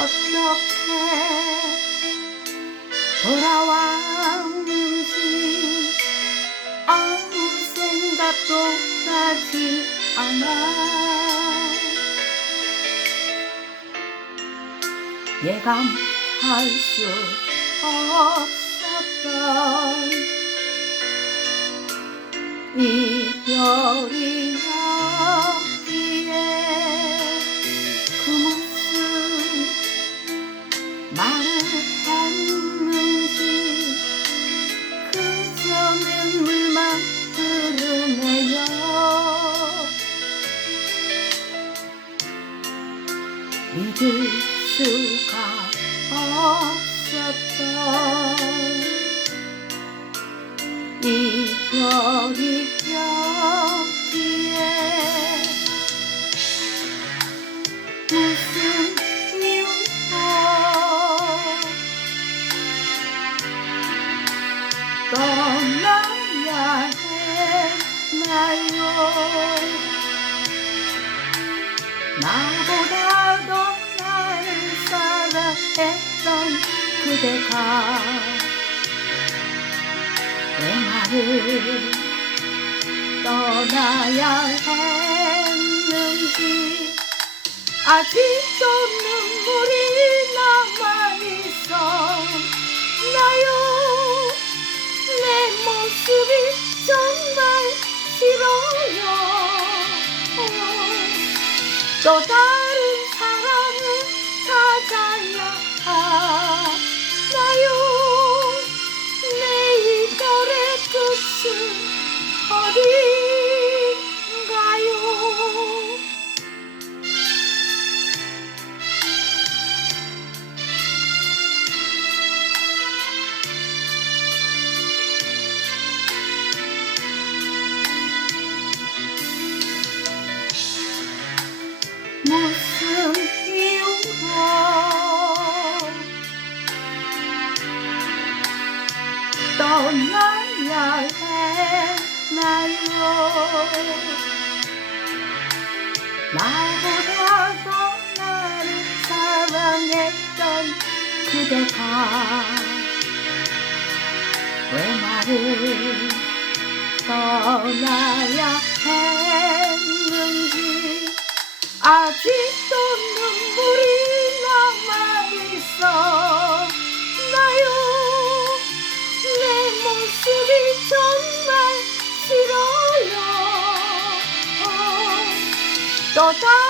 어떻게 돌아왔는지 아무 생각도 나지 않아. 예감할 수 없었던 이별이 믿을 수가 없었던 이별이었기에 무슨 이유로 떠나야 했나요? 나보다 했던 그대가 왜 나를 떠나야 했는지 아직도 눈물이 남아있어. 나요 내 모습이 정말 싫어요. 또다 떠나야 했나요 나보다 더 나를 사랑했던 그대가 왜 나를 떠나야 했는지 아직 狗头